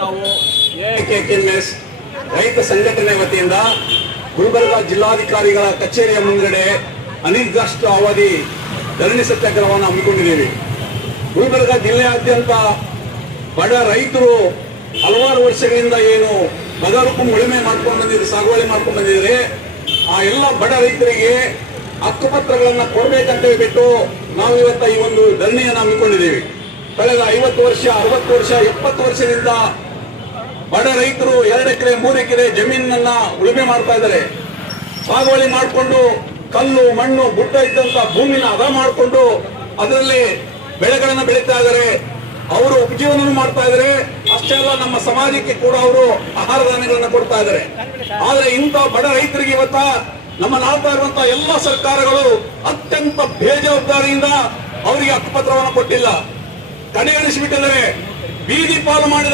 ನಾವು ಎಐಕೆಕೆಎಂಎಸ್ ರೈತ ಸಂಘಟನೆ ವತಿಯಿಂದ ಗುಲ್ಬರ್ಗ ಜಿಲ್ಲಾಧಿಕಾರಿಗಳ ಕಚೇರಿಯ ಮುಂಗಡೆ ಅನಿರ್ದಿಷ್ಟ ಅವಧಿ ಧರಣಿ ಸತ್ಯಾಗ್ರಹವನ್ನು ಹಮ್ಮಿಕೊಂಡಿದ್ದೇವೆ. ಗುಲ್ಬರ್ಗ ಜಿಲ್ಲೆಯಾದ್ಯಂತ ಬಡ ರೈತರು ಹಲವಾರು ವರ್ಷಗಳಿಂದ ಏನು ಬಗರುಕು ಉಳುಮೆ ಮಾಡ್ಕೊಂಡು ಬಂದಿದ್ದಾರೆ, ಸಾಗುವಳಿ ಮಾಡ್ಕೊಂಡು ಬಂದಿದ್ದಾರೆ. ಆ ಎಲ್ಲ ಬಡ ರೈತರಿಗೆ ಹಕ್ಕುಪತ್ರಗಳನ್ನ ಕೊಡಬೇಕಂತ ಹೇಳ್ಬಿಟ್ಟು ನಾವು ಇವತ್ತ ಈ ಒಂದು ಧರಣಿಯನ್ನು ಹಮ್ಮಿಕೊಂಡಿದ್ದೇವೆ. ಕಳೆದ 50 ವರ್ಷ 60 ವರ್ಷ 70 ವರ್ಷದಿಂದ ಬಡ ರೈತರು 2 ಎಕರೆ 3 ಎಕರೆ ಜಮೀನನ್ನ ಉಳುಮೆ ಮಾಡ್ತಾ ಇದ್ದಾರೆ. ಸಾಗುವಳಿ ಮಾಡಿಕೊಂಡು ಕಲ್ಲು ಮಣ್ಣು ಗುಡ್ಡ ಇದ್ದಂತ ಭೂಮಿನ ಅದ ಮಾಡಿಕೊಂಡು ಅದರಲ್ಲಿ ಬೆಳೆಗಳನ್ನ ಬೆಳೀತಾ ಇದ್ದಾರೆ. ಅವರು ಉಪಜೀವನ ಮಾಡ್ತಾ ಇದ್ದಾರೆ. ಅಷ್ಟೇ ಅಲ್ಲ, ನಮ್ಮ ಸಮಾಜಕ್ಕೆ ಕೂಡ ಅವರು ಆಹಾರ ಧಾನ್ಯಗಳನ್ನ ಕೊಡ್ತಾ ಇದ್ದಾರೆ. ಆದ್ರೆ ಇಂಥ ಬಡ ರೈತರಿಗೆ ಇವತ್ತ ನಮ್ಮ ನಾಡ್ತಾ ಇರುವಂತಹ ಎಲ್ಲ ಸರ್ಕಾರಗಳು ಅತ್ಯಂತ ಬೇಜವಾಬ್ದಾರಿಯಿಂದ ಅವರಿಗೆ ಹಕ್ಕುಪತ್ರವನ್ನು ಕೊಟ್ಟಿಲ್ಲ, ಕಡೆಗಣಿಸಿಬಿಟ್ಟಿದ್ದಾರೆ, ಬೀದಿ ಪಾಲು ಮಾಡಿದ